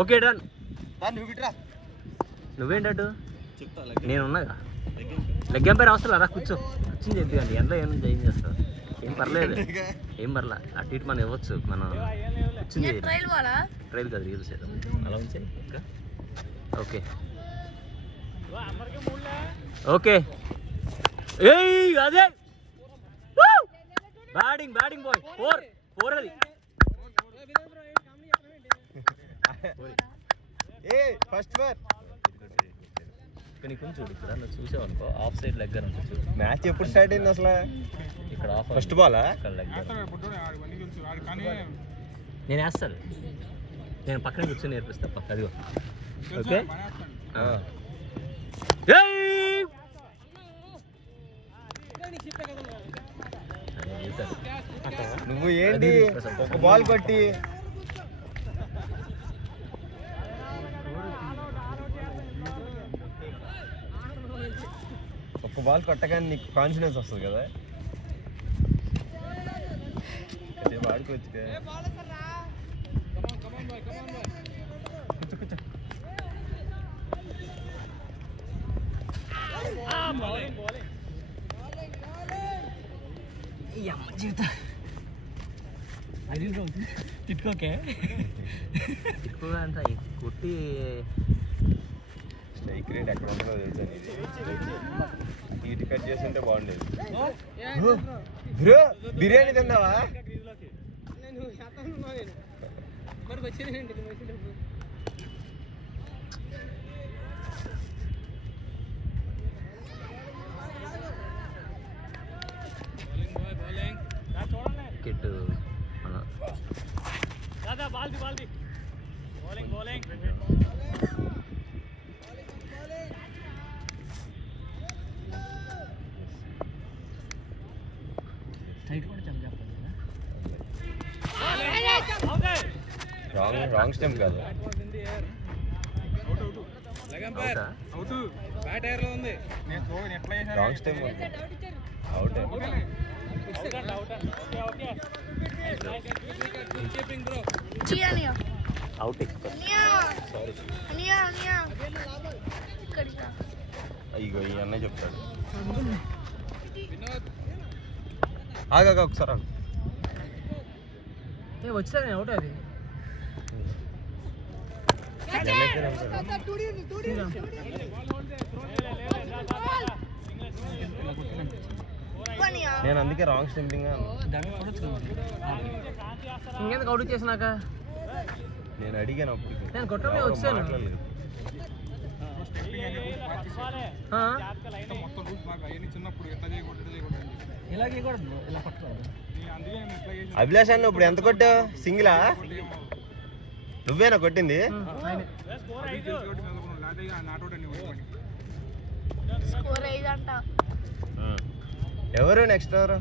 Okay done. నువ్వేంటట్టు నేనున్నాగా. Leg umpire అవసరం రా, కూర్చో. కూర్చొని చెప్పి కానీ ఎంతో ఏం చేస్తావు, ఏం పర్లేదు, ఏం పర్లా. అటు ఇటు మనం ఇవ్వచ్చు, మనం కూర్చుని ట్రైల్ కాదు రీల్స్ చేద్దాం. అలా ఉంచే ఇంకా. Okay okay. ఏయ్ అదే బ్యాటింగ్ బాయ్. 4 అది. ఫస్ట్ బార్ కానీ కొంచెం చూడు, ఇక్కడ నువ్వు చూసావు అనుకో ఆఫ్ సైడ్ లెగ్ అని చూడు. మ్యాచ్ ఎప్పుడు స్టార్ట్ అయింది అసలు? ఇక్కడ ఆఫ్ ఫస్ట్ బాల్ నేను వేస్తాను, నేను పక్కనే కూర్చొని నేర్పిస్తా పక్క. అదిగో ఓకే. నువ్వు ఏంటి ఒక బాల్ కొట్టి ఒక బాల్ కొట్టగానే నీకు కాన్ఫిడెన్స్ వస్తుంది కదా, ఆడుకోవచ్చు. జీవితం అది తిట్టుకోకే, తిట్టుకోగా అంత కొట్టి స్ట్రైక్ రేట్ ఎక్కడ ఉంటుందో తెలుసా? నీటి కట్ చేస్తుంటే బాగుండేది. బ్రో బిర్యానీ తిందావా? కిట్ రాంగ్ స్టెంప్ కాదు, రాంగ్ స్టెంప్ అవుట్. అవుట్. ఇగో ఈ అన్నయ్య చెప్తాడు. ఆగా ఒకసారి వచ్చా అవుట్. అది నేను అందుకే రాంగ్ స్టెంపింగ్ ఇంకెందుకు అవుట్ చేసినాక నేను అడిగాను అప్పుడు. నేను కొట్టమే వచ్చాను. అభిలాష్ అన్న ఇప్పుడు ఎంత కొట్టావు? సింగిలా? నువ్వేనా కొట్టింది? ఎవరు నెక్స్ట్? ఎవరు?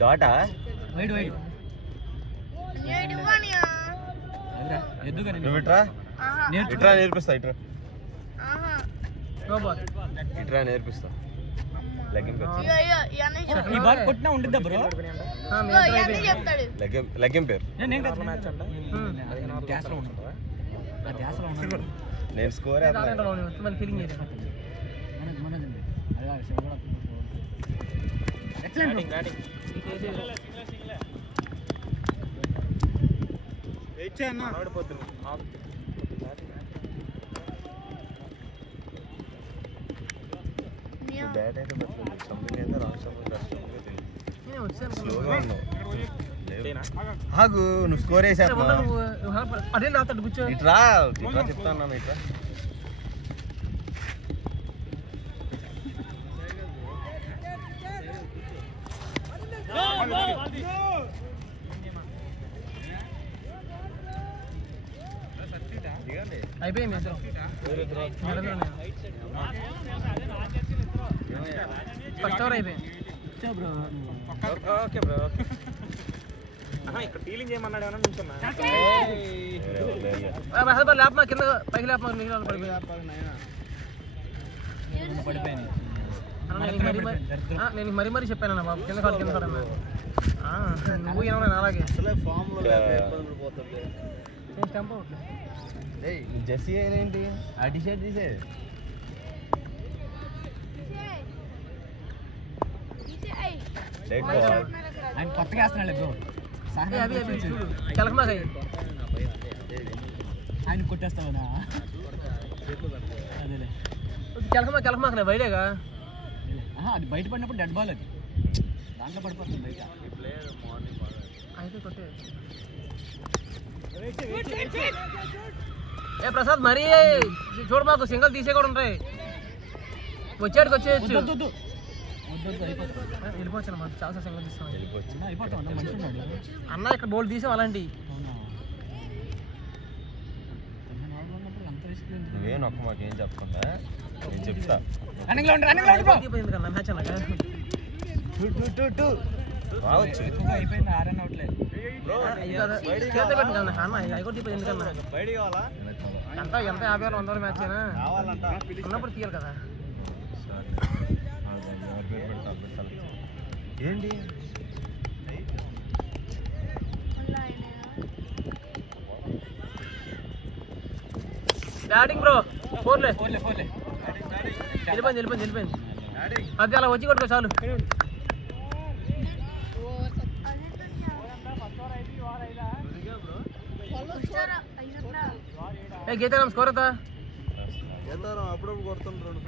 డాటా నువ్వు ఇట్రా, ఇట్రా నేర్పిస్తా. ఇట్రా నేర్పిస్తా. లెగ్గింపు పేరు నేను స్కోర్ బ్యాట్ అయితే సంథింగ్ అయితే రాంగ్ స్లోగా ఉన్నావు. ఆగు, నువ్వు స్కోర్ వేసేస్తా. ఇట్రా ఇట్రా చెప్తాను. ఇట్రా అయిపోయింది. ఫస్ట్ ఓవర్ అయిపోయింది. Okay bro. ఇక్కడ డీలింగ్ చేయమన్నాడు ఏమన్నా నుంచున్నా లేపమా కింద పైకి లేపమా మిగిలిన పడిపోయింది నేను మరీ మరీ చెప్పాను బాబు కింద కాదు కింద కాదు నువ్వు ఏమన్నా అలాగే జెస్సీ ఏంటి ఆ టీషర్ట్ తీసే ఆయన కొత్తగా వేస్తున్నాడు కెలకమాక ఆయన కొట్టేస్తావనా అదేలే కెలకమాక బయటేగా అది బయట పడినప్పుడు డెడ్ బాల్ అది దాంట్లో పడిపోతుంది బయట అయితే కొట్టే ఏ ప్రసాద్ మరీ చూడబాకు సింగల్ తీసే కూడా ఉంటాయి వచ్చేటికి వచ్చేయచ్చు వెళ్ళిపోవచ్చు అన్న చాలా సింగల్ తీస్తాం అన్న ఇక్కడ బోల్డ్ తీసాం అలాంటి నువ్వే నొక్క మాకేం చెప్పకుండా నేను చెప్తా కన్నా మ్యాచ్ అన్నాక రావచ్చు అయిపోయింది ఆరన్ అవుట్లేదు ఎందుకన్నా ఎంత 50 100 మ్యాచ్ అయినా ఉన్నప్పుడు తీయాలి కదా ఏంటి బ్యాటింగ్ బ్రో ఫోర్లే ఫోర్లే వెళ్ళిపోయింది అది అలా వచ్చి కొట్టుకో చాలు ఏ గీతారాం స్కోర్ అవుతా అప్పుడప్పుడు కొడుతుంటారు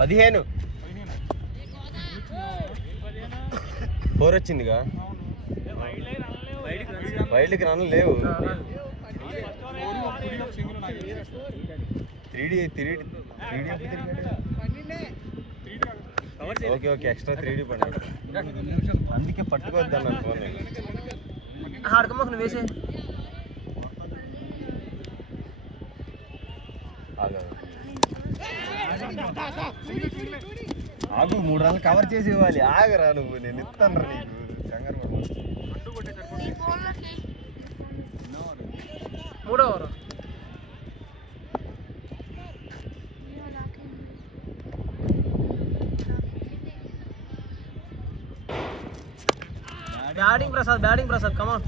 15 4 వచ్చిందిగా వైల్డ్కి రన్ లేవు 3D ఓకే ఎక్స్ట్రా 3D పడి అందుకే పట్టుకోవద్దాను నా ఫోన్ ఆడుకోమాకు నువ్వు వేసే ఆగు 3 రన్లు కవర్ చేసి ఇవ్వాలి ఆగరా నువ్వు నేను ఇస్తాను నీకు కంగారు మూడో ఓవర్ బ్యాటింగ్ ప్రసాద్ కమాన్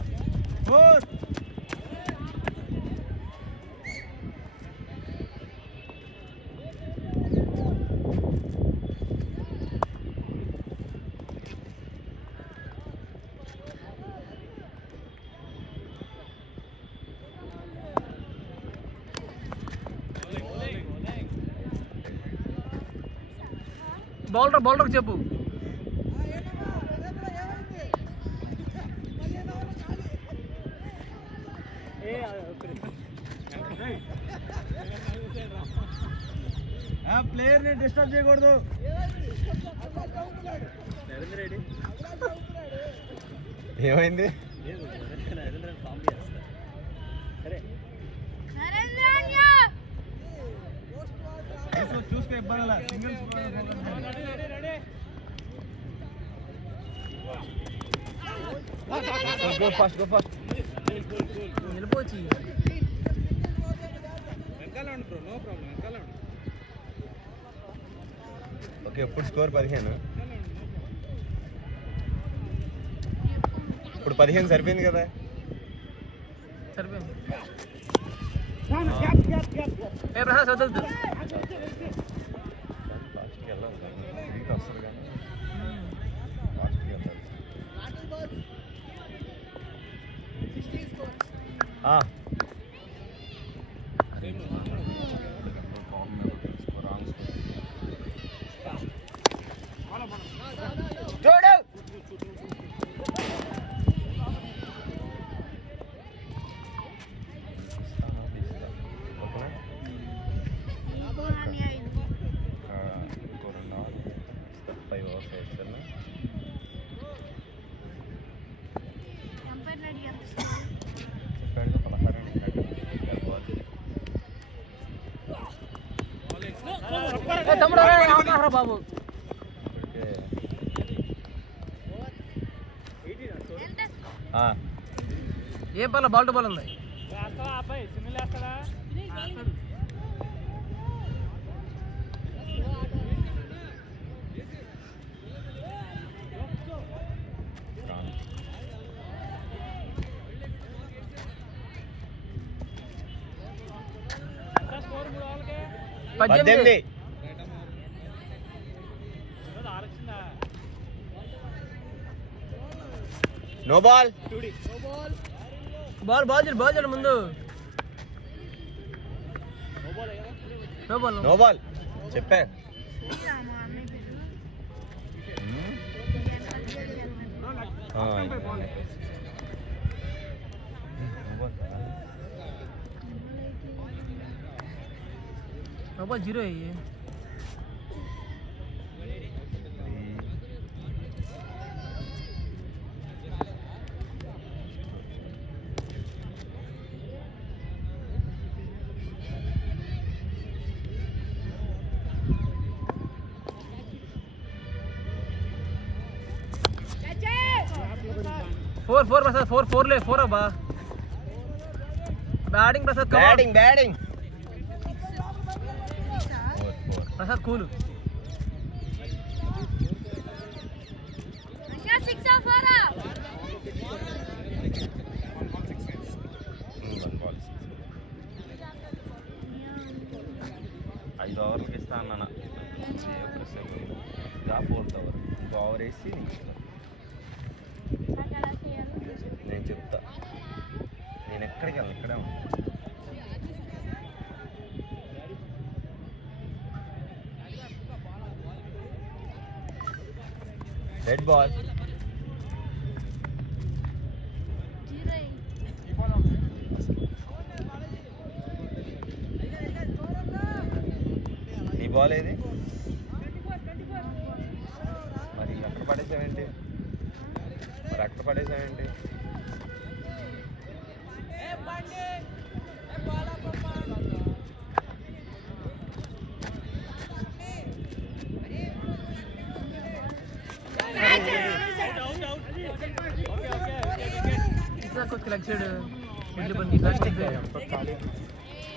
బౌలర్ చెప్పు ప్లేయర్ ని డిస్టర్బ్ చేయకూడదు ఏమైంది చూసుకో ఇబ్బంది సింగిల్స్ గో ఫాస్ట్ వెళ్ళిపోవచ్చు ఓకే ఇప్పుడు స్కోర్ 15 ఇప్పుడు 15 సరిపోయింది కదా సరిపోయింది ఏ ప్రసాద్ వద్దు లాస్ట్కి వెళ్ళాలి వీక్ వస్తుంది కానీ లాస్ట్కి వెళ్ళాలి చూడు తమ్ముడు బాబు ఏం పర్లేదు, బాల్ టు బాల్ ఉంది. పద్దెనిమిది. No ball. బాల్ బాల్ చేయడు, బాల్ చేయడు ముందు. నో బాల్, నో బాల్ చెప్పా. నో బాల్, జీరో అయ్యి. ఫోర్ ప్రసాద్, ఫోర్ అబ్బా. Batting Prasad, batting Prasad cool. ఐదు ఓవర్లకి ఇస్తా అన్న. 4th ఓవర్, ఇంకో ఓవర్ వేసి నేను చెప్తా. నేను ఎక్కడికి వెళ్ళను, ఇక్కడే ఉన్నా. Red ball. నీ బాల్ ఏది మరి? అక్కడ పడేసావేంటి?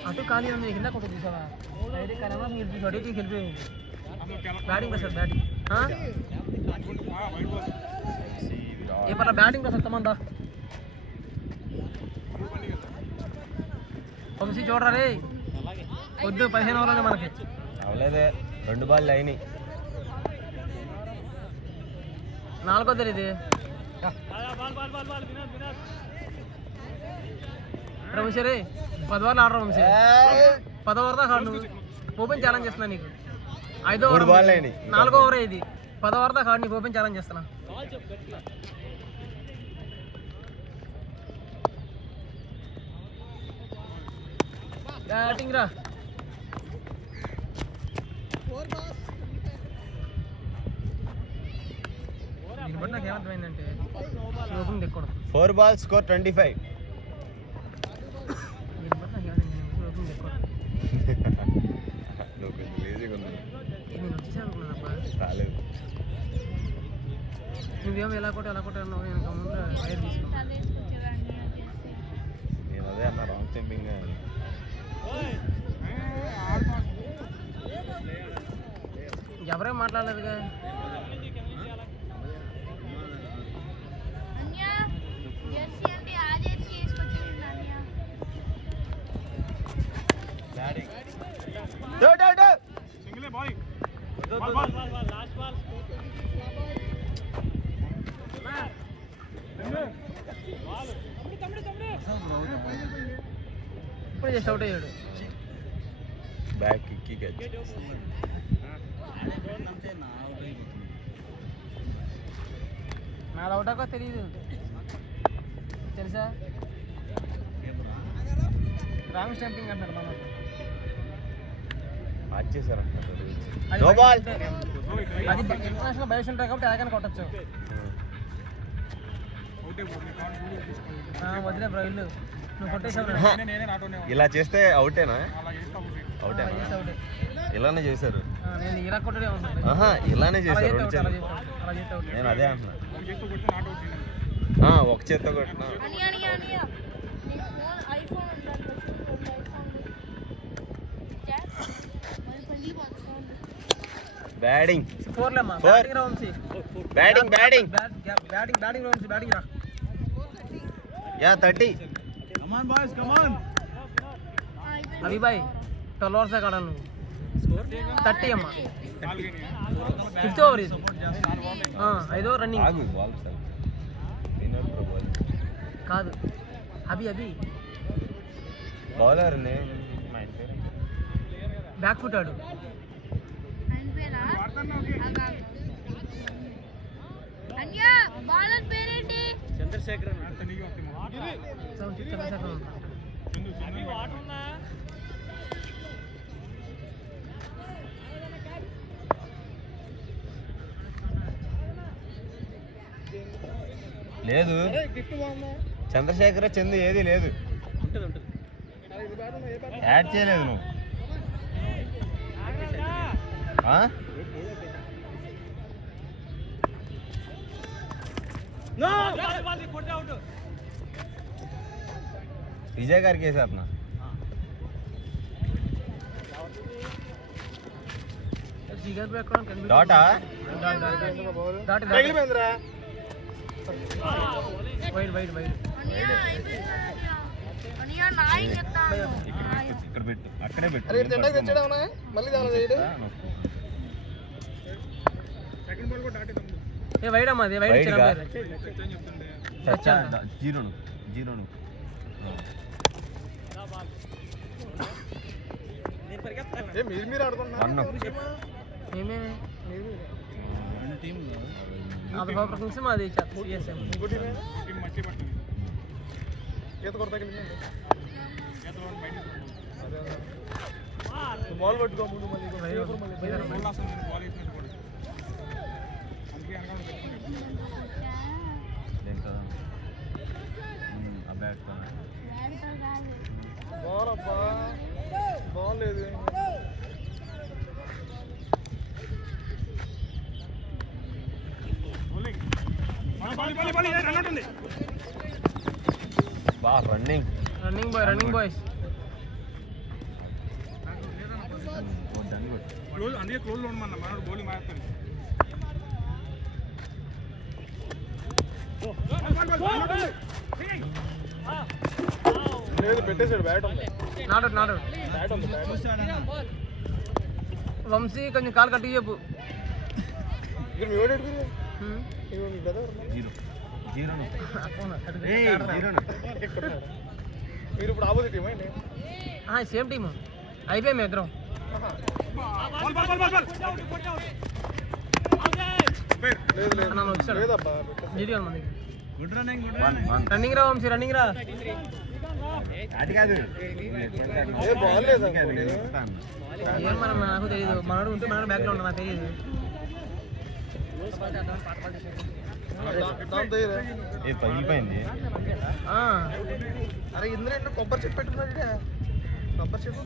అటు ఖాళీ ఉంది, కింద కొట్టు చూసావా? వెళ్ళిపోయింది. బ్యాటింగ్ ప్రసాద్, బ్యాటింగ్ ఏ పర్లా, బ్యాటింగ్ ప్రసాద్ తమ్మందా. వంశీ చూడరా రే, వద్దు 15 ఓవర్లోనే మనకి. అవలేదే, 2 బాల్ అయినాయి. 4వ తెలియదు. వంశీ రే, 10 ఓవర్లు ఆడరా వంశీ. 10 ఓవర్ దాకా ఆడు. నువ్వు ఓపెన్ ఛాలెంజ్ చేస్తున్నా నీకు. 5వ ఓవర్, 4వ ఓవర్ ఇది. 10 ఓవర్ దాకా ఆడు, నీకు ఓపెన్ ఛాలెంజ్ చేస్తున్నా. బ్యాటింగ్ రా. నాకు ఏమర్థమైందంటే ఓపెనింగ్ ఎక్కువ. 4 balls score 25. నువ్వేమో ఎలా కొట్టావు నేను ముందు వైర్ తీసుకున్నాను. నేను అదే అన్న, రాంగ్ స్టెంపింగ్. ఎవరేం మాట్లాడలేదుగా. ఇప్పుడు జస్ట్ అవుట్ అయ్యాడు. Back kick catch. నాది అవుటాకో తెలియదు, తెలుసా? రాంగ్ స్టాంపింగ్ అంటారు మనం. No ball. అది ఇంటర్నేషనల్ బయస్ ఉంటాయి కాబట్టి ఎలాగైనా కొట్టచ్చు. వదిలే బ్రో, ఇల్లు నువ్వు కొట్టేసావు. ఇలా చేస్తే అవుటేనా? అవుటేనా? ఇలానే చేశారు. నేను ఇలా కొట్టడే ఇలానే చేశారు. అలా చేస్తే నేను అదే అంటున్నా. ఒక చేత్తో కొట్టినా బ్యాటింగ్ 4 లేమ్మా. Four. బ్యాటింగ్ రా వంశీ. బ్యాటింగ్ బ్యాటింగ్ బ్యాటింగ్ రా వంశీ, బ్యాటింగ్ రా. యా 30 అవి బాయ్ 12 ఓవర్స్ దాకా ఆడాలి నువ్వు. 30 అమ్మా. 5th ఓవర్ ఇది. 5 ఓవర్ రన్నింగ్ ఆగు బాల్ సార్ బాల్ కాదు. అభి బౌలర్ బ్యాక్ ఫుట్ ఆడు. చంద్రశేఖర్ లేదు చంద్రశేఖర్ చందు ఏది లేదు యాడ్ చేయలేదు నువ్వు విజయ్ గారికి వేసేస్తున్నా డాటా ఇక్కడ పెట్టు అక్కడే పెట్టు వైడ్ అమ్మా, అది వైడ్ వైడ్ గా? చచ్చా. జీరోను ఏమేమి అది బాబు నుంచి మాది CSM. బాల్ పట్టుకో ముందు బాల్ అబ్బా, బాల్ లేదు. బా రన్నింగ్ రన్నింగ్ బాయ్స్. అందుకే క్లోజ్ లో ఉండమన్నా మనోడు బౌలింగ్ మారుతాను. లేదు పెట్టేసాడు బ్యాట్ ఉంది. నాడు బ్యాట్ ఉంది. వంశీ కొంచెం కాలు కట్టి చెప్పు. ఇక్కడ మీ ఓడి మీ బ్రదర్ జీరోను మీరు ఇప్పుడు ఆపోజిట్ టీమ్ అండి. సేమ్ టీమ్ అయిపోయాం మేము ఇద్దరం. లేదు లేదు అన్న వచ్చాడు లేదబ్బా జీడి మన దగ్గర. గుడ్ రన్నింగ్ రన్నింగ్ రా వంశీ, రన్నింగ్ రా. అది కాదు ఏ బాల్ లేదు ఏం మనం నాకు తెలియదు. మనోడు ఉంటే మనోడు బ్యాక్ లో ఉంటా, నాకు తెలియదు. ఏ పగిలిపోయింది. అరే ఇందులో ఎన్నో కొబ్బరి చెప్పు పెట్టుకున్నాడు. కొబ్బరి చెప్పు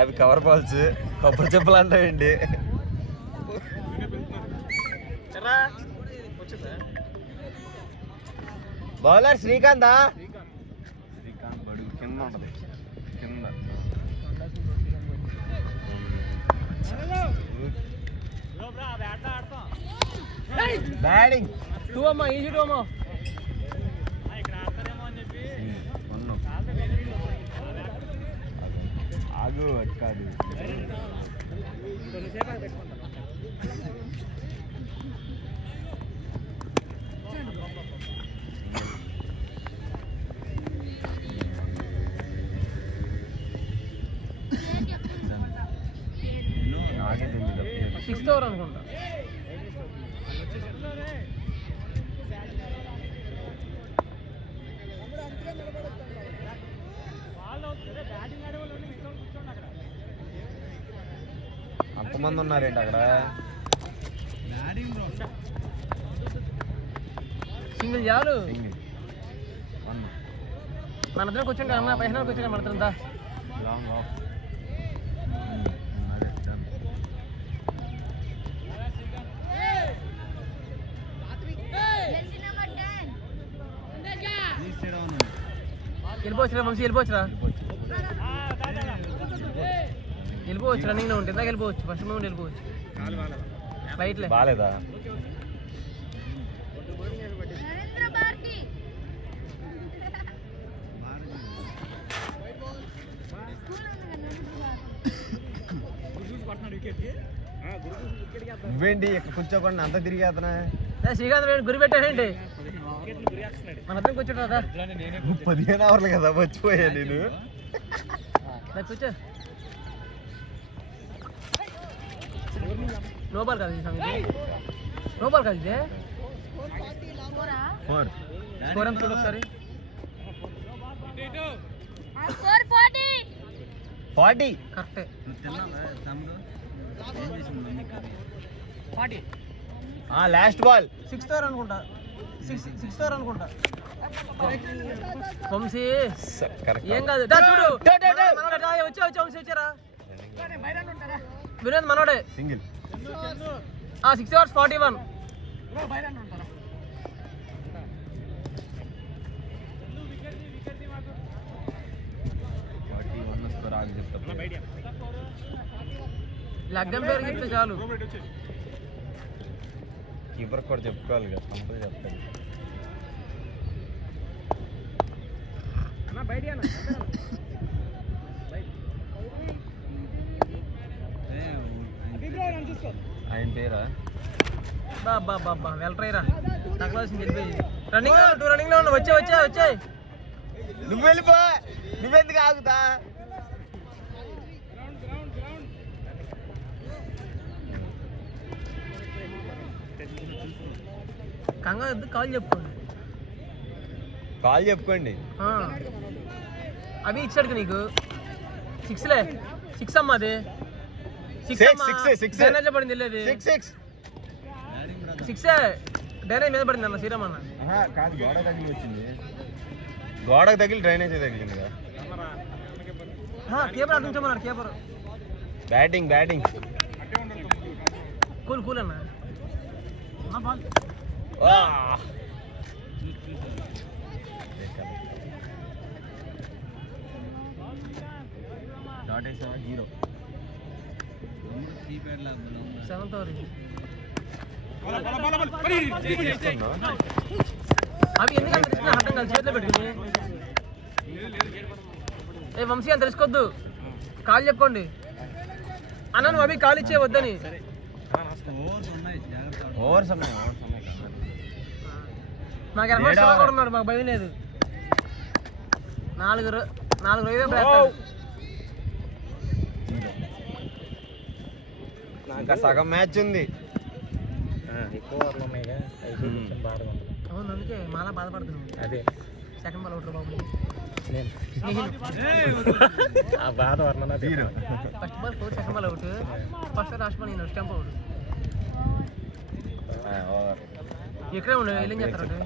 అవి కవర్ బాల్స్, కొబ్బరి చెప్పులు అంటాయండి. వచ్చిందా బౌలర్ శ్రీకాంత్ బడుగు కింద ఉంటది కింద. బ్యాటింగ్ 2 అమ్మా, ఈజీ 2 అమ్మా. ఆగు అది కాదు. నాకే తెలియదు. 6th ఓవర్ అనుకుంటా. అంతమంది ఉన్నారేంటి అక్కడ? సింగిల్ చాలు. సింగిల్ మన ఇద్దరం కూర్చుంటే అన్న పైన కూర్చుంటే మన ఇద్దరం దా. Long off. అదే డన్. వెళ్ళిపోవచ్చురా వంశీ, వెళ్ళిపోవచ్చురా, వెళ్ళిపోవచ్చు. రన్నింగ్ లో ఉంటుంది, వెళ్ళిపోవచ్చు. ఫస్ట్ మూమెంట్ వెళ్ళిపోవచ్చు. లైట్లే బాగాలేదా? నువ్వేంటి ఇక్కడ కూర్చోకుండా అంత తిరిగేతనా? శ్రీకాంత్ వేడు గురి పెట్టాడండి, మన అతను కూర్చుంటా 15 అవర్లు కదా వచ్చిపోయా నేను. కూర్చో. నోబాల్ కాదు నోబాల్ కాదు ఇదే. స్కోర్ ఎంత చూడు ఒకసారి. 40 కరెక్టే. Last ball. 6th ఓవర్ అనుకుంటా, 6th ఓవర్ అనుకుంటా. వంశీ ఏం కాదు, చూడు వచ్చా వంశీ వచ్చారా వినోద్ మనోడే. Single 6 overs 41. లగ్గం పేరు చెప్తే చాలు. కీపర్ కూడా చెప్పుకోవాలి కదా, కంపల్సరీ చెప్తాను. ఆయన పేరా? బాబా వెళ్ళరా, తగ్గవలసింది వెళ్ళిపోయింది. రన్నింగ్ లో వచ్చాయి. నువ్వు వెళ్ళిపో, నువ్వెందుకు ఆగుతా? కంగారు ఎందుకు, కాల్ చెప్పుకోండి. అవి ఇచ్చాడు నీకు 6లే. 6 అమ్మా, అది 6 పడింది వెళ్ళేది. 6 డ్రైనేజ్ మీద పడింది అన్న, శ్రీరామ్ అన్న. కాదు, గోడ తగిలి వచ్చింది. గోడకు తగిలి డ్రైనేజ్ తగిలింది. కీపర్ అటు నుంచోమన్నారు. కీపర్ బ్యాటింగ్ కూల్ అన్న. Seventh over. అవి ఎందుకంటే అర్థం కాదు, చేతిలో పెట్టుకుని. ఏ వంశీ అని తెలుసుకోవద్దు, కాల్ చెప్పుకోండి అన్న. నువ్వు అవి కాల్ ఇచ్చే వద్దని. మాకు ఎనభై కూడా ఉన్నాడు, మాకు భయం లేదు. 4 ఇంకా సగం మ్యాచ్ ఉంది. అవును, అందుకే మాలా బాధపడుతున్నావు. అదే సెకండ్ బాల్ అవుట్ బాబు. బాధ వర్ణన. First ball 4, second ball out. First last ball నేను స్టంప్ అవుట్. ఇక్కడే ఉండే ఏం చేస్తారంటే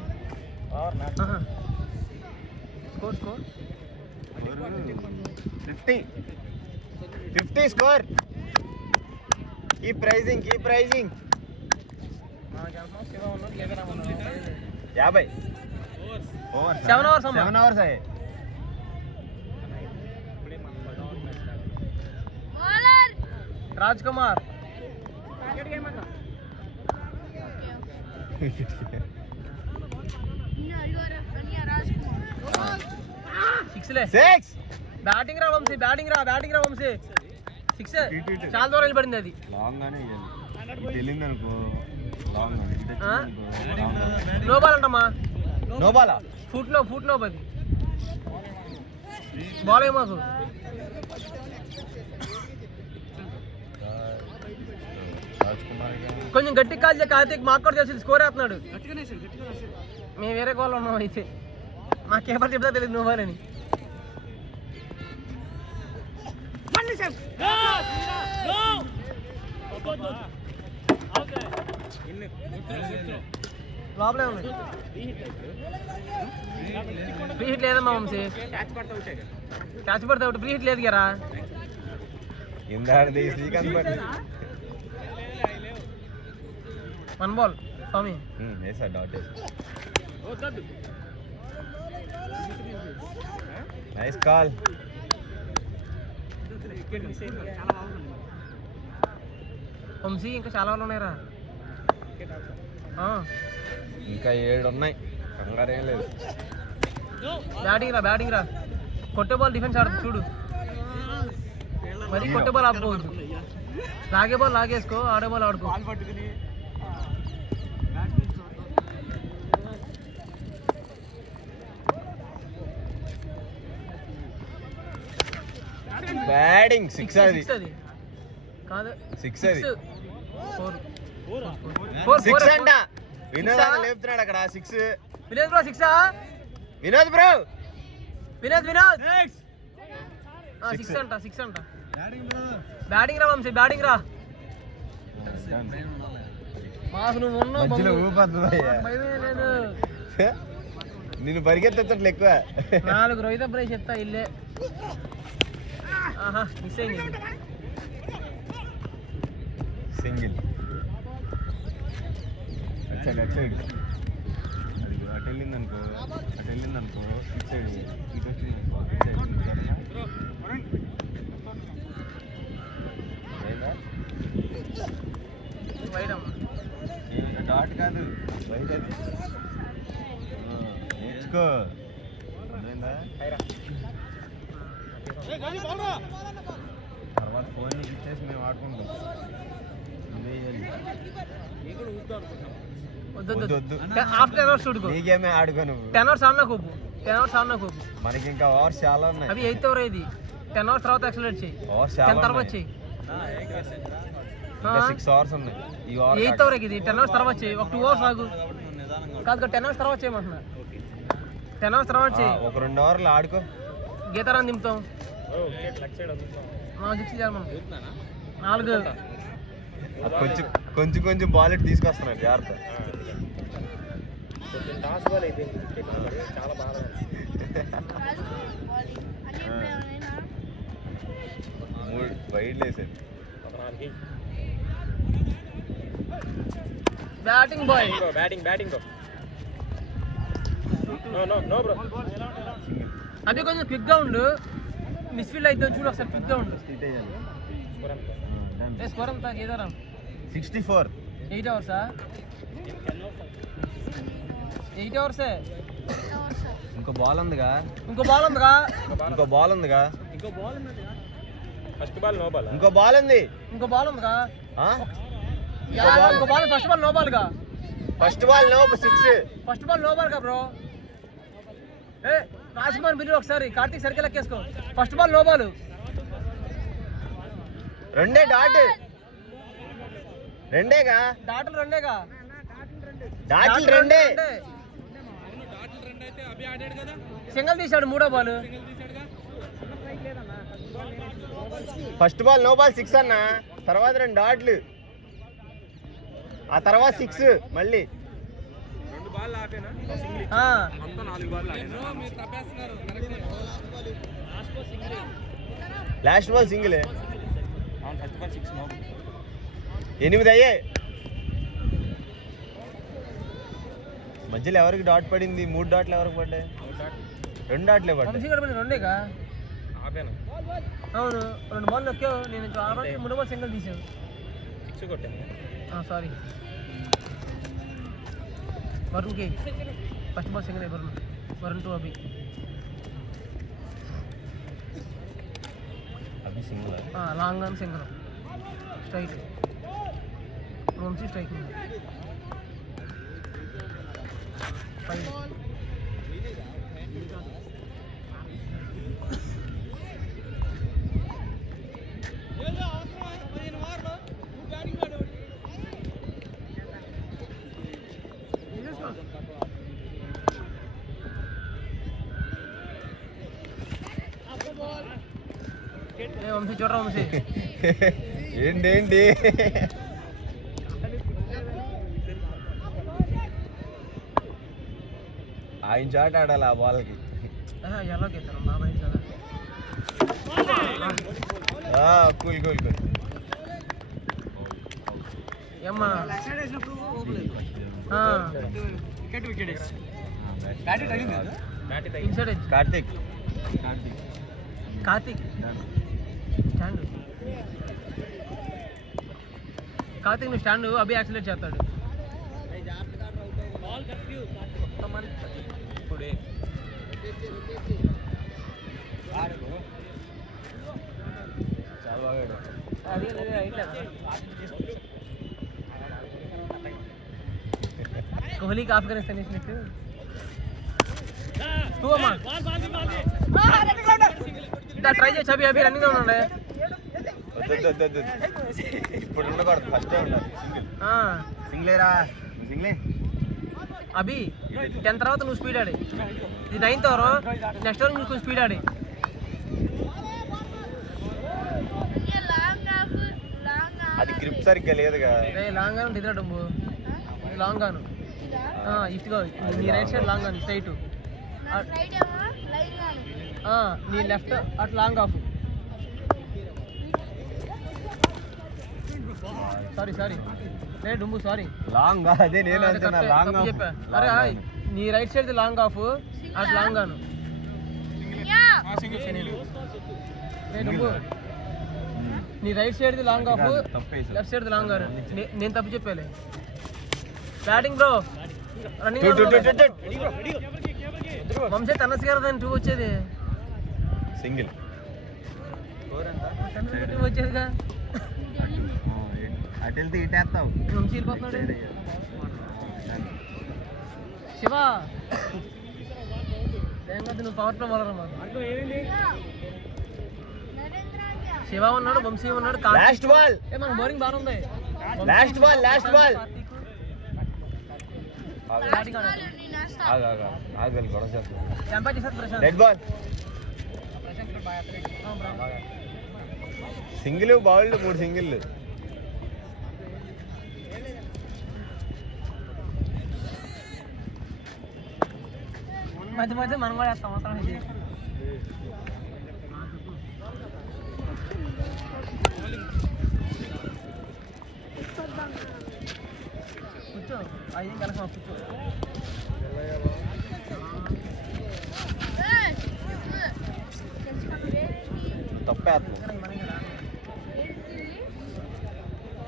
score 50 score. Keep rising 50. 7 overs అయ్యాయి. రాజ్ కుమార్. బ్యాటింగ్ రా వంశీ. 6 చాలా దూరం వెళ్ళిపడింది అది. లాంగ్ గానే వెళ్ళింది అనుకో. నో బాల్ అంటమ్మా. నో బాలా? ఫుట్ నో బది బాల్ ఏ మాకు. కొంచెం గట్టి కాల్ చేయ కార్తీక్, మాకు కూడా తెలిసింది స్కోర్ వేస్తున్నాడు. మేము వేరే కాల్ ఉన్నాం అయితే, మాకేమని చెప్తా తెలియదు నువ్వు అని. లోపలే ఉంది. ఫ్రీ హిట్ లేదమ్మా వంశీ. క్యాచ్ పడితే ఒకటి ఫ్రీ హిట్ లేదు కదా. శ్రీకాంత్ 1 ball స్వామి. Nice call. వంశీ ఇంకా చాలా వాళ్ళు ఉన్నాయిరా. ఇంకా 7 ఉన్నాయి, కంగారేం లేదు. బ్యాటింగ్ రా. కొట్టే బాల్ డిఫెన్స్ ఆడుతుంది చూడు, మరి కొట్టే బాల్ ఆపుకోవద్దు. లాగే బాల్ లాగేసుకో, ఆడే బాల్ ఆడుకో. బ్యాటింగ్ 6 అది కాదు 6 అది 4 6 అంట. వినోద్ అన్న లేపుతున్నాడు అక్కడ 6. వినోద్ బ్రో 6 వినోద్ బ్రో వినోద్ 6 అంట. బ్యాటింగ్ రా వంశీ, బ్యాటింగ్ రా. మాకు నువ్వు ఉన్నావు, మధ్యలో ఊపొద్దుదయ్యా. భయమే లేదు. నిన్ను పరిగెత్తట్లు ఎక్కువ. 4 రోహిత బ్రేక్ చెప్తా ఇల్లే. ఆహా మిస్ అయింది. సింగిల్ అటు సైడ్ అది అటు వెళ్ళిందనుకో, ఇటు సైడ్ ఇటు వచ్చిందనుకో, వైడ్ అమ్మ, డాట్ కాదు బయట అది. నేర్చుకో, అర్థమైందా? తర్వాత ఫోన్ నీకు ఇచ్చేసి మేము ఆడుకుంటాం. వద్దు. హాఫ్ 10 అవర్స్ చూడుకో, నీకేమే ఆడుకో నువ్వు. 10 అవర్స్ ఆడినా కోపు, 10 అవర్స్ ఆడినా కోపు. మనకి ఇంకా అవర్స్ చాలా ఉన్నాయి. అవి 8 అవర్ ఇది. 10 అవర్స్ తర్వాత యాక్సిలేట్ చేయి, అవర్స్ 10 చాలా తర్వాత ఉన్నాయి. చేయి. ఇంకా 6 అవర్స్ ఉన్నాయి. ఈ 8 అవర్ ఇది. 10 అవర్స్ తర్వాత చేయి, ఒక 2 అవర్స్ ఆగు. కాదు 10 అవర్స్ తర్వాత చేయమంటున్నా. 10 అవర్స్ తర్వాత చేయి. ఒక 2 అవర్లు ఆడుకో. గీతారాన్ని దింపుతాం. 4 కొంచెం బాల్ ఇటు తీసుకొస్తున్నాడు, జాగ్రత్త. వైడ్ వేసాడు. బ్యాటింగ్ బాయ్, అది కొంచెం క్విక్ గా ఉండు. మిస్ఫీల్డ్ అయితే చూడు ఒకసారి, క్విక్ గా ఉండు. స్కోర్ అంతా గీతారాం 64. 8 అవర్సా? 8 అవర్సే. ఇంకో బాల్ ఉందిగా. ఇంకో బాల్ ఉందిగా. First ball no ball. ఇంకో బాల్ ఉంది. ఇంకో బాల్ ఉందిగా. ఇంకో ball first ball no ball గా. First ball no 6. First ball no ball గా బ్రో. ఏ రాజ్కుమార్ బిల్లు ఒకసారి, కార్తీక్ సరిగ్గా లెక్కేసుకో. First ball no ball. రెండేగా. డాట్లు రెండేగా. డాట్లు రెండే. సింగల్ తీశాడు మూడో ball. First ball no ball 6 అన్న, తర్వాత 2 డాట్లు, ఆ తర్వాత 6 మళ్ళీ. Last ball single. 8 అయ్యాయి. మధ్యలో ఎవరికి డాట్ పడింది? 3 డాట్లు ఎవరికి పడ్డాయి? 2 డాట్లే పడ్డాయి. రెండేగా. అవును, 2 బాల్ నొక్కావు. నేను 3 బాల్ సింగిల్ తీసావు. సారీ వరుణ్కి first ball single. Varun to Abhi single. Long on single. Strike Vamsi strike. 5. Vamsi చూడరా వంశీ. ఏంటి ఆయన చాట్ ఆడాలి ఆ బాల్కి. ఎలా గెలుతాను బాబాయ్ కదా. కూల్ ఏమ్మా కార్తీక్ కార్తీక్ స్టాండ్. కార్తీక్ నువ్వు స్టాండ్, అభి యాక్సిలేట్ చేస్తాడు. ఇప్పుడే చాలా బాగా కోహ్లీకి ఆఫ్ఘనిస్తాన్ వేసినట్టు. ఇట్లా ట్రై చేసి అభి అభి రన్నింగ్ ఉండే. ఇప్పుడు ఉండకూడదు, ఫస్ట్ ఉండాలి. సింగిలేరా సింగిలే. అభి 10 తర్వాత నువ్వు స్పీడ్ ఆడి, ఇది 9th ఓవర్, నెక్స్ట్ ఓవర్ నువ్వు స్పీడ్ ఆడి. అది గ్రిప్ సరిగ్గా లేదుగా. లాంగ్ గాను దిగురా డబ్బు, లాంగ్ గాను ఇటుగా నీ రైట్ సైడ్ లాంగ్ గాను స్ట్రైట్, నీ లెఫ్ట్ అటు లాంగ్ ఆఫ్. సారీ సారీ రే డుంబు సారీ, లాంగ్ అదే నేను అంటున్నా, లాంగ్ చెప్పా. అరే నీ రైట్ సైడ్ లాంగ్ ఆఫ్ అటు లాంగ్ గాను. రే డుంబు నీ right side long off, left side long గాను. నేను తప్పు చెప్పాలి. బ్యాటింగ్ బ్రో, రన్నింగ్ వంశే తనస్ గారు 2 వచ్చేది, సింగిల్ వచ్చేదిగా. అటు వెళ్తే ఇటేస్తావు. వంశీ వెళ్ళిపోతున్నాడు. శివ నువ్వు పవర్ ప్లే బౌలర్. శివ ఉన్నాడు, వంశీ ఉన్నాడు. లాస్ట్ బాల్, మన బౌలింగ్ బాగుంది. Last ball, last ball. Agali గొడవ చేస్తాను. Red ball, single bowled 3 single. మధ్య మధ్య మనం కూడా వేస్తాం మాత్రం. ఇది కూర్చో, 5 కలసం కూర్చో. తప్పేస్తుంది,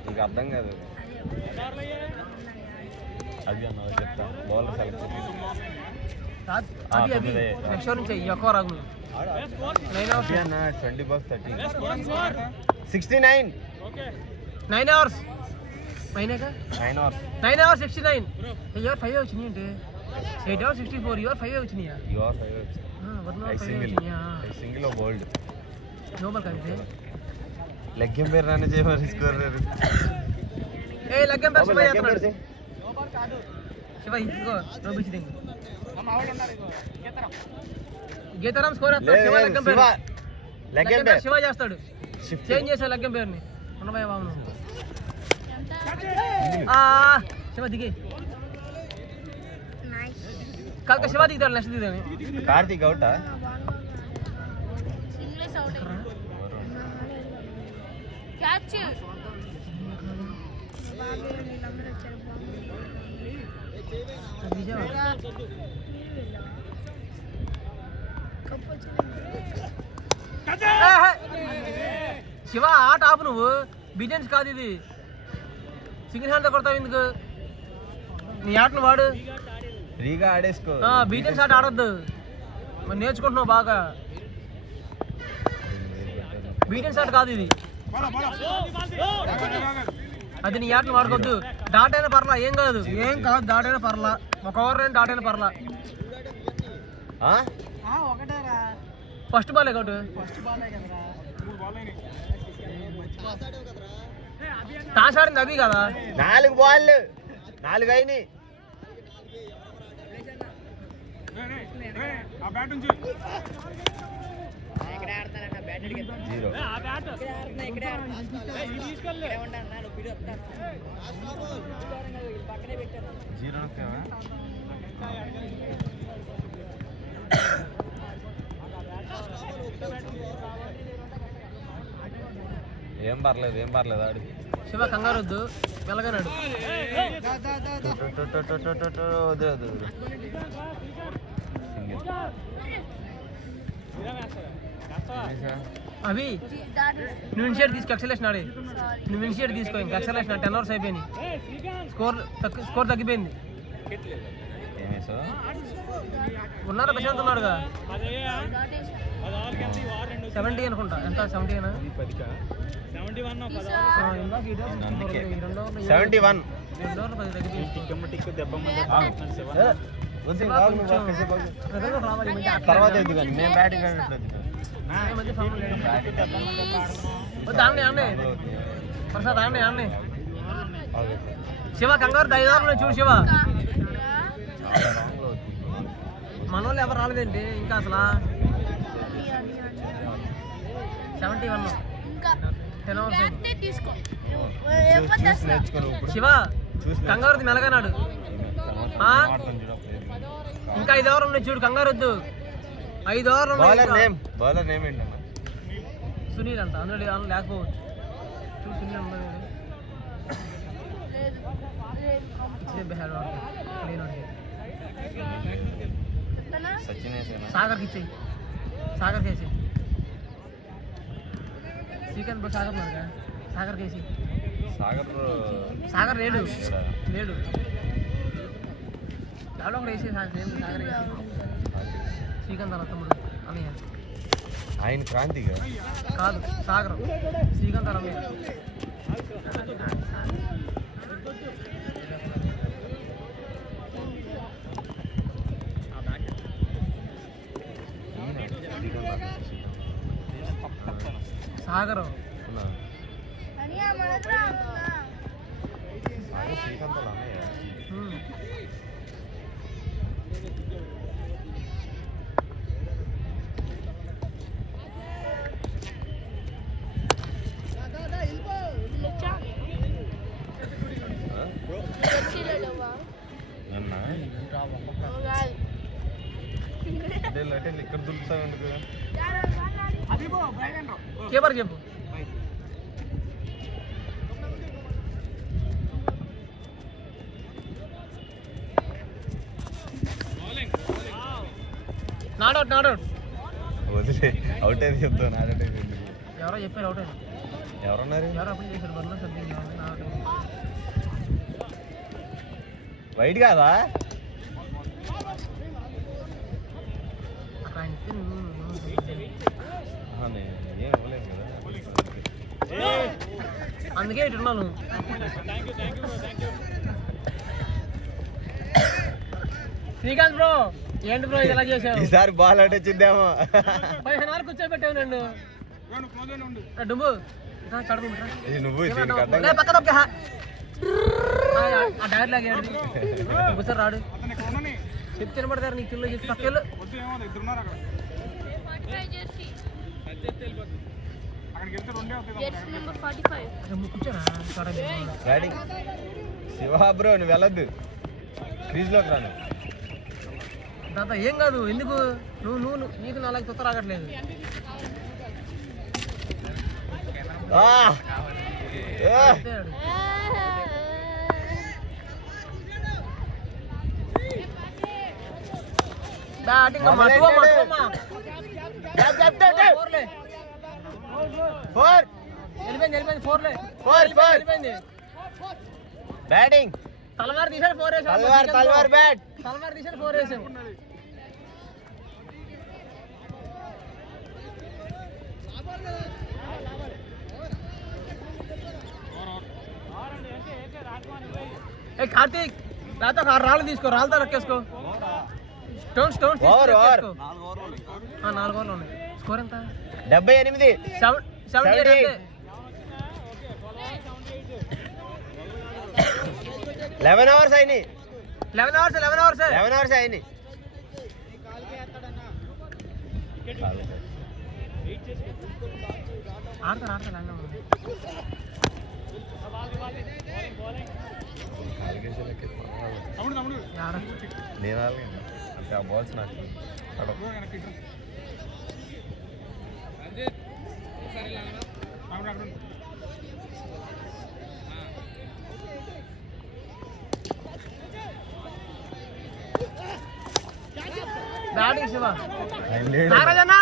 నీకు అర్థం కాదు. అది అన్న చెప్తా, బౌలర్ సెలెక్ట్ నెక్స్ట్ ఓవర్ నుంచి ఎక్కువ రాగు. 20 balls 30, 69. 9 hours 9 hours 69. ఇయర్ 5 వచ్చినాయి అంటే 8 hours 64. ఇయర్ 5 వచ్చినాయా? ఇయర్ 5 వచ్చినాయి. సింగిల్ బౌల్డ్ నోబల్ కలిసి లెగ్ ఎంపైర్ రన్ చేయమని స్కోర్. ఏ లెగ్ ఎంపైర్ శివ చేస్తున్నాడు. శివ ఇదిగో రోబిచ్ దింగ్ గీతారాం స్కోర్ చేస్తాడు. శివ లెగ్ ఎంపైర్ శివ చేస్తాడు. చేంజ్ చేసా లెగ్ ఎంపైర్ని. ఉన్నవయ్య బాబు శివ దిగి కల్క శివ దిగుతాడు. నెక్స్ట్ దిగుతాడు. కార్తీక్ అవుటా? శివ ఆట ఆపు, నువ్వు బిజినెస్ కాదు ఇది. సింగిల్ హ్యాండ్ కొడతావు ఎందుకు? నీ ఆటను వాడు, ఫ్రీగా ఆడేసుకో. బిజినెస్ ఆట ఆడొద్దు. మరి నేర్చుకుంటున్నావు బాగా. బిజినెస్ ఆట కాదు ఇది. అది నీ ఆటను వాడుకోవద్దు. డాట్ అయినా పర్లా, ఏం కాదు, ఏం కాదు. డాట్ అయినా పర్లా, ఒక ఓవర్ అయినా డాట్ అయినా పర్లా. ఫస్ట్ బాల్ ఒకటి టాస్ ఆడింది అవి కదా. 4 balls 4 అయినాయి. ఏం పర్లేదు ఆడు. శివ కంగారు వద్దు, మెల్లగానాడు. అవి నువ్వు ఇనిషియేట్ తీసుకో, ఎక్సలేషన్ ఆడే. నువ్వు ఇనిషియేట్ తీసుకో, ఇంకా ఎక్సలేషన్ 10 అవర్స్ అయిపోయింది. స్కోర్ తగ్గిపోయింది. ఉన్నారా ప్రశాంత్ ఉన్నాడుగా. 70 అనుకుంటా. ఎంత 70 అయినా 71. తర్వాత నేను బ్యాటింగ్ ప్రసాద్ ఆడే. శివ కంగారు 5 ఓవర్లు చూడు శివ. మన వాళ్ళు ఎవరు రాలేదేంటి ఇంకా అసలు. 71 10 అవర్స్. శివ కంగారు మెలగనాడు. ఇంకా 5 ఓవర్లు ఉన్నాయి చూడు, కంగారు వద్దు. 5 ఓవర్లు ఉన్నాయి. సునీల్ అంట, అందులో లేకపోవచ్చు. చూడు సునీల్ ఉన్నాడు. సాగర్కి ఇచ్చేయి, సాగర్కి వేసి. శ్రీకాంత్ సాగర్ ఉన్నాడుగా, సాగర్కి వేసి. సాగర్ లేడు ఎవడో ఒకటి వేసి. సాగర్ వేసి. శ్రీకాంత్ అలా తమ్ముడు అన్నయ్య. ఆయన క్రాంతి కాదు సాగర్, శ్రీకాంత్ అన్నయ్య. సాగర్ ఇక్కడ దులుపుతావు ఎందుకు? కీపర్ చెప్పు. నాడౌట్ వదిలే, అవుట్ అయితే చెప్తావు. నాడౌట్ అయితే ఎవరో చెప్పారు అవుట్ అయింది. ఎవరున్నారు? ఎవరో అప్పుడు చేశారు బర్లో సంథింగ్. వైట్ కాదా? ఏం ఇవ్వలేదు కదా, అందుకే ఇటు ఉన్నాను. శ్రీకాంత్ బ్రో ఏంటి బ్రో ఇది ఎలా చేసావు? ఈసారి బాల్ అవుట్ వచ్చిందేమో. 15 అవర్లు కూర్చోబెట్టావు నన్ను. డుంబు నువ్వు పక్క ఆ డైర్ లాగాడు ఒకసారి రాడు. చెప్తే తినబడతారు నీకు కిలో చెప్పి పక్క శివ బ్రో నువ్వు వెళ్ళొద్దు, క్రీజ్లోకి రాను. దాంతో ఏం కాదు. ఎందుకు నువ్వు నీకు నాలుగు తొత్త రాగట్లేదు. బ్యాటింగ్ తలవారు తీసాడు 4 వేసాడు. తలవారు బ్యాట్ తలవారు తీసాడు 4 వేసాడు. ఏ కార్తీక్ రాతో రాళ్ళు తీసుకో, రాళ్ళతో లెక్కేసుకో. స్టోన్స్ 4 ఓవర్లు ఉన్నాయి. స్కోర్ ఎంత? 78. 78. 11 అవర్స్ అయినాయి. 11 అవర్స్ అయినాయి. ఆడతారు నేను అంటే ఆ బాల్స్ నాకు బ్యాటింగ్ శివ. నాగరాజన్న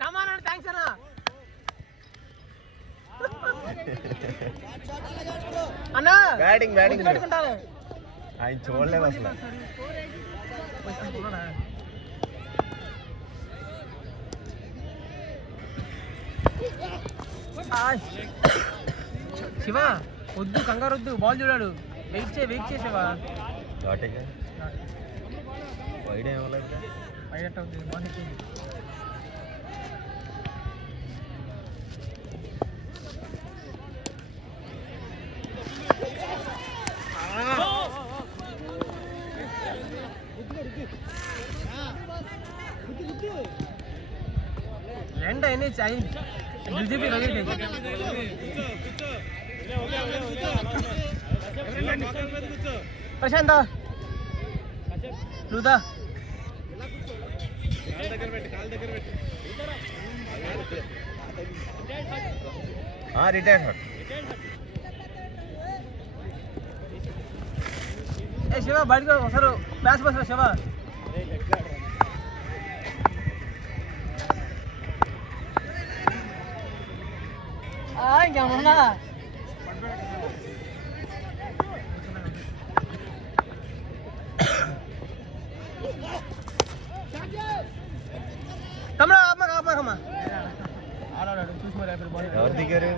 కమాన్ అన్న, థ్యాంక్స్ అన్న. అన్న బ్యాటింగ్ పెట్టుకుంటాను. ఆయన చూడలేదు అసలు. శివ వద్దు, కంగారు వద్దు, బాల్ చూడాడు. వెయిట్ చేసేవా డాటేగా వైడ్ ఏమలేదు. బాల్ ఎక్కింది. రెండు అయినాయి బీజేపీ ప్రశాంత నువ్వుదా. Retired hurt. ఏ శివ బయటకు వస్తారు, బ్యాస్ బస్ శివ. ఇంకేమన్నా కమ్మా ఆడాడు చూసి మరి. ఎవరు దిగారు?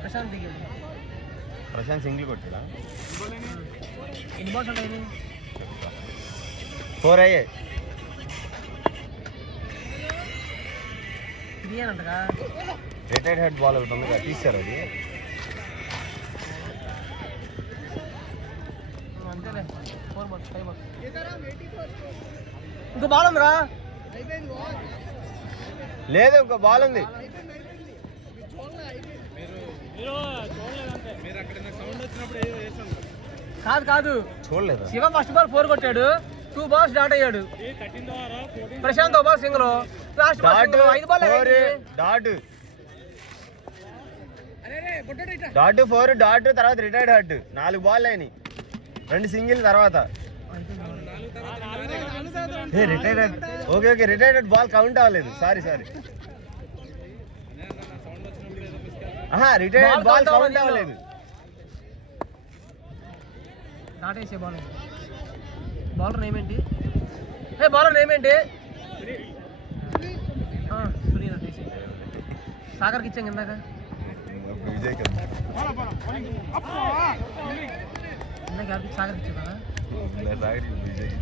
ప్రశాంత్ దిగాడు. ప్రశాంత్ సింగిల్ కొట్టాడా? ఎన్ని బాల్స్ ఉంటాయి? 4 అయ్యాయి. 3 అంటగా. రిటైర్డ్ హెడ్ బాల్ ఒకటి ఉంది, తీశారు అది. అంతేలే, 4 బాల్స్ 5 బాల్స్. ఇంకో బాల్ ఉందిరా. లేదు, ఇంకో బాల్ ఉంది. కాదు చూడలేదు. శివ ఫస్ట్ బాల్ 4 కొట్టాడు, 2 బాల్స్ డాట్ అయ్యాడు. Prashant 1 ball single, last ball 5 ball dot 4 dot తర్వాత రిటైర్డ్ హెడ్ 4 బాల్ అయినాయి, 2 సింగిల్ తర్వాత. Retired okay retired ball count అవ్వలేదు. సారీ రిటైర్డ్ బాల్ కౌంట్ అవ్వలేదు. దాటేసే బాల్. బౌలర్ నేమ్ ఏంటి? బౌలర్ నేమ్ ఏంటి? సునీల్ అంటే సాగర్కి ఇచ్చాం ఇందాక. విజయ్ ఇందాక సాగర్కి ఇచ్చాం కదా. విజయ్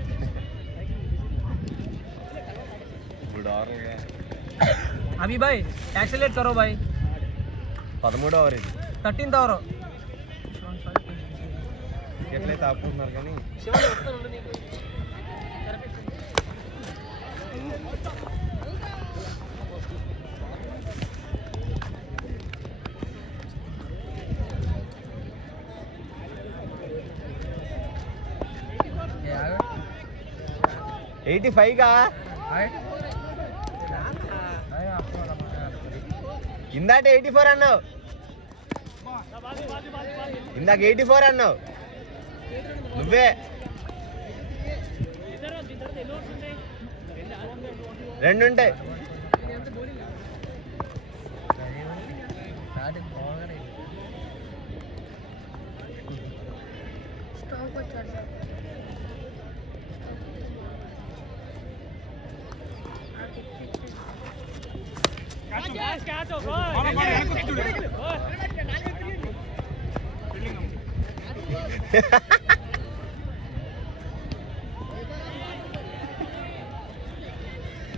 अभी भाई एक्सेलेरेट करो भाई. 13వ ఓవర్ ఇది. 13th over. ఎట్లయితే ఆపుకుంటున్నారు కానీ గా ఇందాక 84 అన్నావు. ఇందాక 84 అన్నావు నువ్వే. 2 ఉంటాయి.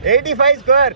$85 score.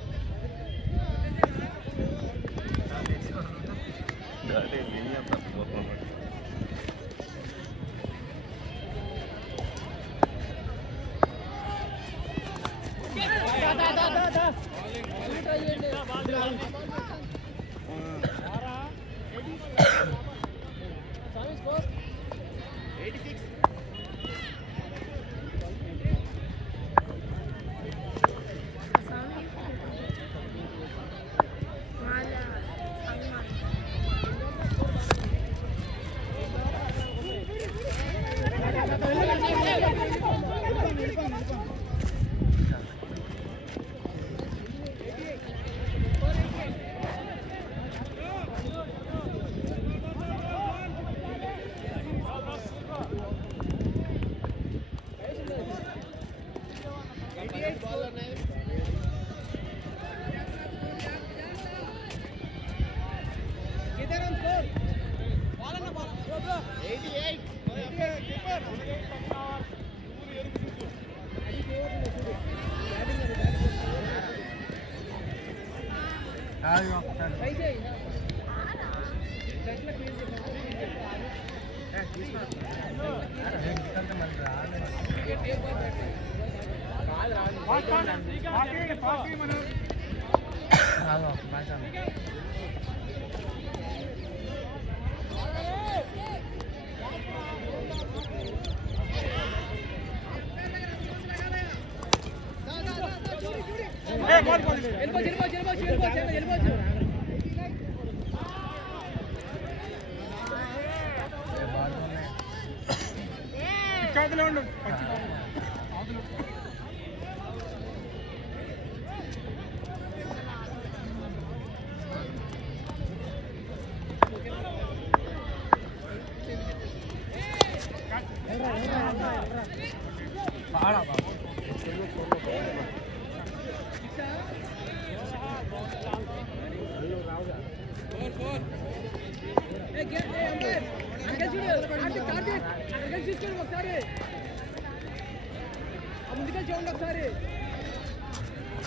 ముందుకెళ్ళి చూడండి ఒకసారి.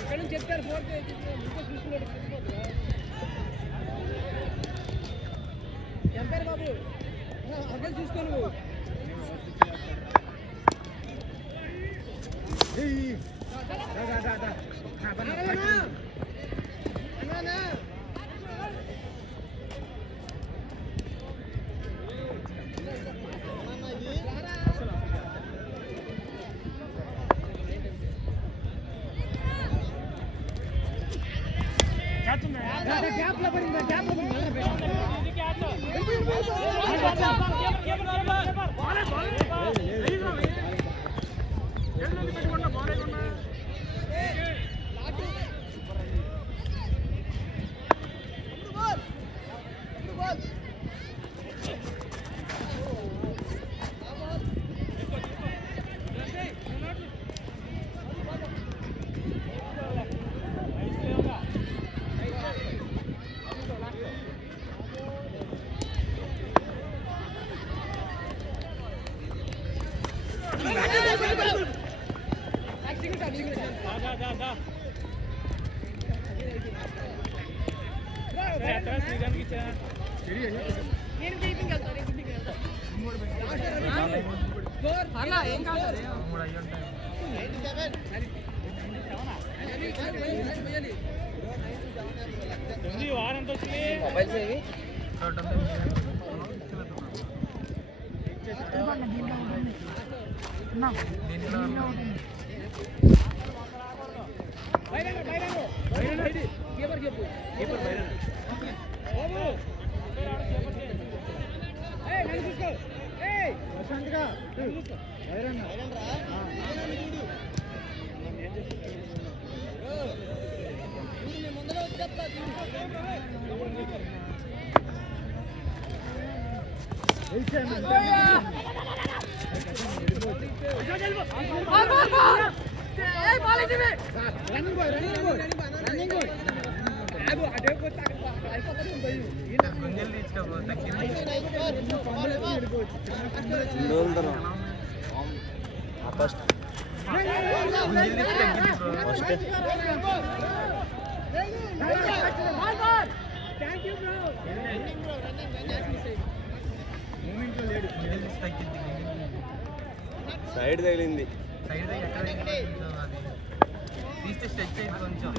ఇక్కడ నుంచి చెప్తారు ఫోర్త్ ఎంత బాబు అక్కడ చూసుకో నువ్వు. ఏం కాదు సైడ్ తగిలింది. తీస్తే స్ట్రెచ్ అయింది కొంచెం.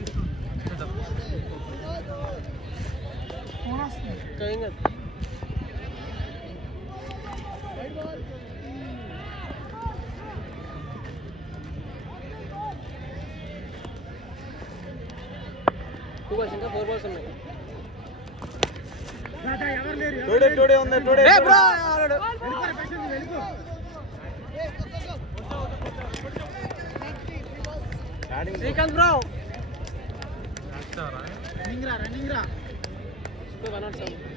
ఇంకా 4 balls ఉన్నాయి. టోడే ఉంది టోడే. శ్రీకాంత్ బ్రో రన్నింగ్ రా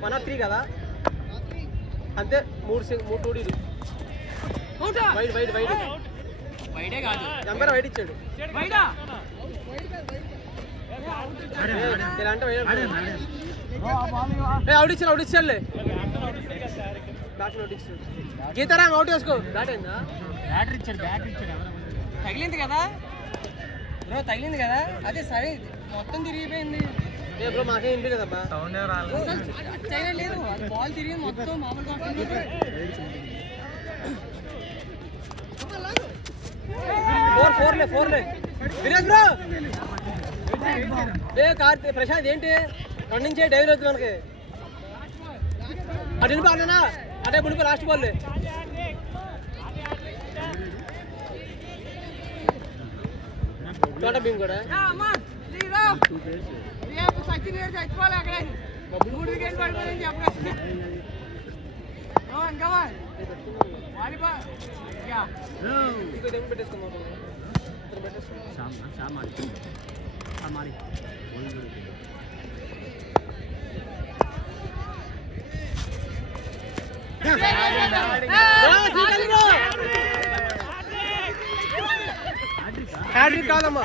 103 కదా అంతే. 3 టోడీలు వైడ్ ఎంపైర్ వైట్ ఇచ్చాడు. ఇలా అంటే అవుట్ ఇచ్చాడు, అవుట్ ఇచ్చాడులే. గీతారాం అవుట్ వేసుకో. బ్యాట్ అయిందా? తగిలింది కదా బ్రో, తగిలింది కదా. అదే సరే మొత్తం తిరిగిపోయింది. ఏ బ్రో మాకేం ఇంటి కదమ్మా, లేదు బాల్ తిరిగి మొత్తం మామూలుగా 4 వినేష్ బ్రో. ఏ కార్తీ ప్రశాంత్ ఏంటి రన్నింగ్ చేయి, డైవర్ వద్దు మనకి. అటు వెళ్ళిపో అన్నా, అటే పుడిపో లాస్ట్ బాల్. తోట భీమ్ కూడా హ్యాట్రిక్ కాదమ్మా.